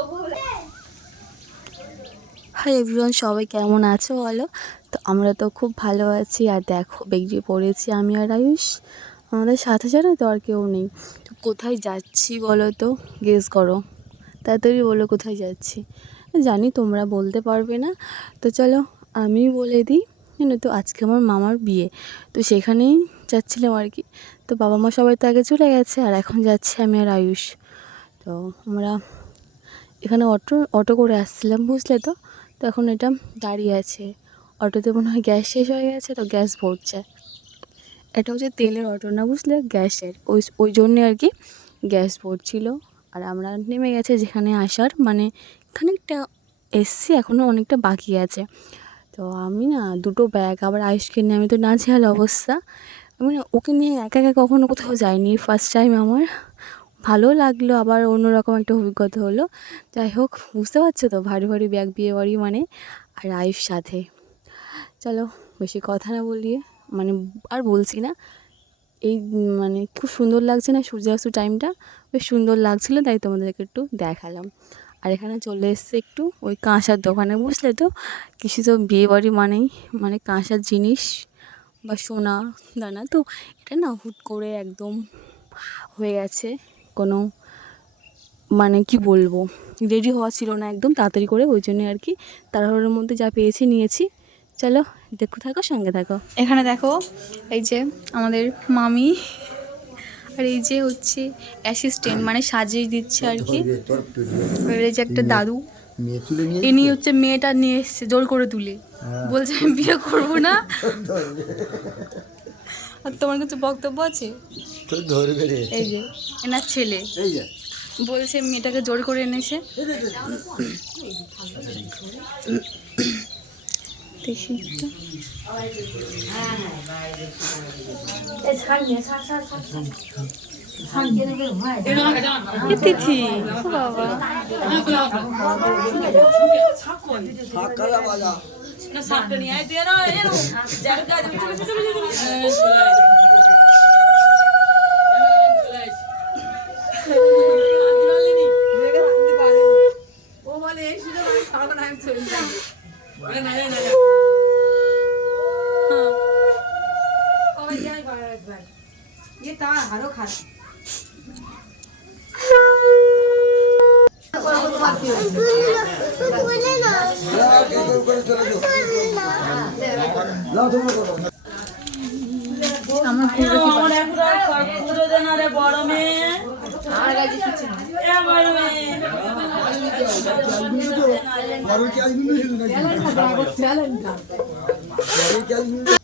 কবে? Hi everyone সবাই কেমন আছো বলো? তো আমরা তো খুব ভালো আছি আর দেখো বেগড়ি পড়েছি আমি আর আয়ুষ। আমাদের সাথে জানো তো আর কেউ নেই। তো কোথায় যাচ্ছি বলো তো? গেস করো। তাড়াতাড়ি বলো কোথায় যাচ্ছি। জানি তোমরা বলতে পারবে না। তো চলো আমি বলে দিই। জানো তো আজকে আমার মামার বিয়ে। তো সেখানেই যাচ্ছিলাম আর কি। তো বাবা মা সবাই তো আগে চলে গেছে আর এখন যাচ্ছে আমি আর আয়ুষ। তো আমরা এখানে অটো অটো করে আসছিলাম, বুঝলে তো? তো এখন এটা দাঁড়িয়ে আছে। অটোতে মনে হয় গ্যাস শেষ হয়ে গেছে, তো গ্যাস ভরছে। এটা হচ্ছে তেলের অটো না, বুঝলে? গ্যাসের। ওই ওই জন্যে আর কি গ্যাস ভরছিল। আর আমরা নেমে গেছে যেখানে আসার মানে খানিকটা এসছি এখনও অনেকটা বাকি আছে। তো আমি না দুটো ব্যাগ আবার আয়ুষকে নিয়ে, আমি তো নাজেহাল অবস্থা। আমি না ওকে নিয়ে একা একা কখনো কোথাও যাইনি ফার্স্ট টাইম আমার। ভালো লাগল, আবার অন্যরকম একটা অভিজ্ঞতা হলো। যাই হোক, বুঝতে পারছ তো, ভারী ভারী ব্যাগ বিয়ে বাড়ি মানে আর আয়ুষ সাথে। চলো, বেশি কথা না বলিয়ে মানে আর বলছি না। এই মানে খুব সুন্দর লাগছে না সূর্যাস্ত টাইমটা বেশ সুন্দর লাগছিল, তাই তোমাদেরকে একটু দেখালাম। আর এখানে চলে এসছে একটু ওই কাঁসার দোকানে, বুঝলে তো? কিছু তো বিয়ে বাড়ি মানেই মানে কাঁসার জিনিস বা সোনা দানা, তো এটা না হুট করে একদম হয়ে গেছে। কোনো মানে কি বলব রেডি হওয়া ছিল না একদম তাড়াতাড়ি করে, ওই জন্য আর কি তাড়াহুড়োর মধ্যে যা পেয়েছি নিয়েছি। চলো দেখো থাকো, সঙ্গে থাকো। এখানে দেখো, এই যে আমাদের মামি আর এই যে হচ্ছে অ্যাসিস্ট্যান্ট মানে সাজিয়ে দিচ্ছে আর কি। এই যে একটা দাদু। ইনি হচ্ছে মেয়েটা নিয়ে এসছে জোর করে তুলে। বলছে আমি বিয়ে করব না। আর তোমার কিছু বক্তব্য আছে? এই যে এনার ছেলে। বলছে মেয়েটাকে জোর করে এনেছে। দেখি একটু। এ তিথি বাবা। ফাঁকা বাজা করে চলে যাও নাও তোমরা করো আমার পুরো কি পাচ্ছে? বড় কি আসবি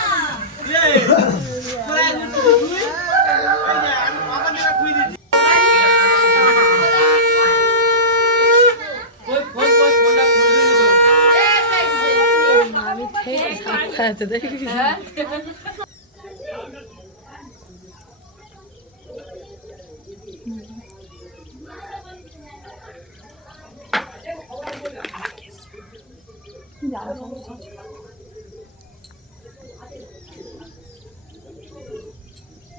না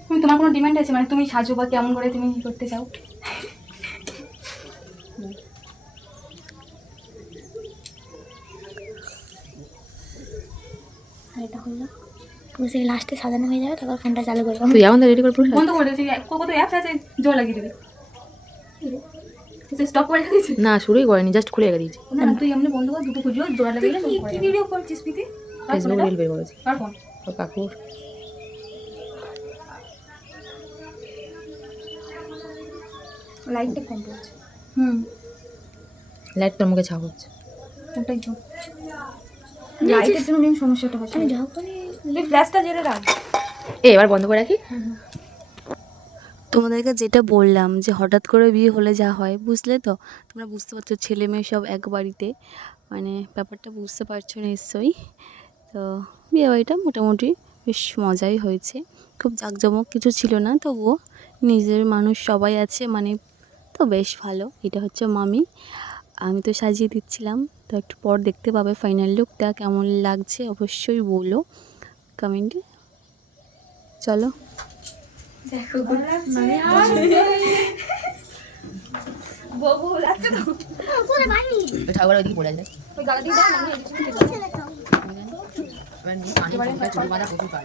তুমি তোমার কোনো ডিমান্ড আছে? মানে তুমি সাজো বা কেমন করে তুমি করতে চাও? এটা হলো পুরো সেই লাস্টে সাজানো হয়ে যাবে তারপর ফোনটা চালু করব। তুই আমাদের রেডি করে বন্ধ করে দিয়েছি কত অ্যাপস আছে জোর লাগিয়ে দেবে। স্টপ করে দিয়েছি? না শুরুই করেনি জাস্ট খুলে রেখে দিয়েছি। না তুই এমনি বন্ধ কর দুটো খুঁজো জোড়া লাগিয়ে কি কি ভিডিও করছিস পিতি ফেসবুক রিল বের করেছি। কাকুর। লাইটটা কম পড়ছে। হুম। লাইট তোর মুখে ছাপ হচ্ছে। ওটাই তো। লাইটের জন্য মেন সমস্যাটা হচ্ছে। আমি তুই ফ্ল্যাশটা জেলে রাখ। এবার বন্ধ করে রাখি? তোমাদেরকে যেটা বললাম যে হঠাৎ করে বিয়ে হলে যা হয় বুঝলে তো? তোমরা বুঝতে পারছ ছেলে মেয়ে সব এক বাড়িতে। মানে ব্যাপারটা বুঝতে পারছ নিশ্চয়ই। তো বিয়ে বাড়িটা মোটামুটি বেশ মজাই হয়েছে। খুব জাঁকজমক কিছু ছিল না তবুও নিজের মানুষ সবাই আছে মানে তো বেশ ভালো। এটা হচ্ছে মামি। আমি তো সাজিয়ে দিচ্ছিলাম। তো একটু পর দেখতে পাবে ফাইনাল লুকটা কেমন লাগছে অবশ্যই বলো কমেন্টে চলো। ঠাকুর ওইদিকে পড়ে চুল বাঁধা প্রচুর কাজ।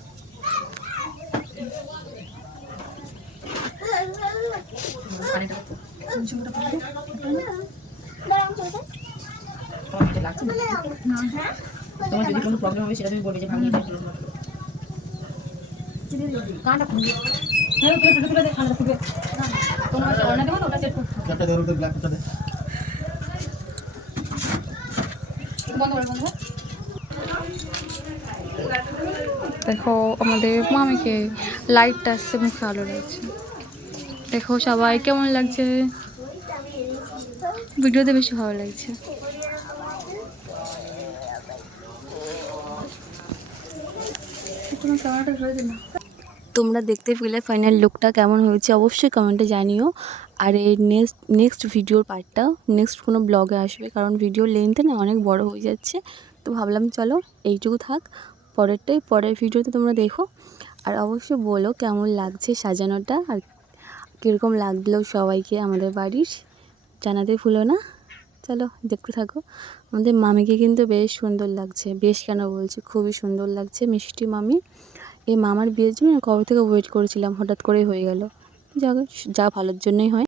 পানিটা তোমার যদি কোনো প্রবলেম হবে সেটা তুমি বলবে যে ভাঙিয়ে দিতে কানটা খুলবে হ্যাঁ ওকে একটু খুলে দে কানটা খুলবে তোমার অর্ণা দেবো না? ওটা সেট করতে একটা ধরো তো ব্ল্যাক একটা বন্ধ করে বন্ধ। দেখো আমাদের মামিকে লাইটটা আসছে মুখে আলো লাগছে দেখো সবাই কেমন লাগছে? ভিডিওতে বেশি ভালো লাগছে। তোমার দেখতে পেলে ফাইনাল লুকটা কেমন হয়েছে অবশ্যই কমেন্টে জানিও। আর এর নেক্সট নেক্সট ভিডিওর পার্টটা নেক্সট কোনো ব্লগে আসবে কারণ ভিডিও লেন্থে না অনেক বড় হয়ে যাচ্ছে। তো ভাবলাম চলো এইটুকু থাক পরেরটাই পরের ভিডিওতে তোমরা দেখো। আর অবশ্যই বলো কেমন লাগছে সাজানোটা আর কীরকম লাগল সবাইকে আমাদের বাড়ির? জানাতে ভুলো না। চলো দেখতে থাকো। আমাদের মামিকে কিন্তু বেশ সুন্দর লাগছে। বেশ কেন বলছি? খুবই সুন্দর লাগছে মিষ্টি মামি। এই মামার বিয়ের জন্য কবে থেকে ওয়েট করেছিলাম? হঠাৎ করেই হয়ে গেল। যা যা ভালোর জন্যই হয়।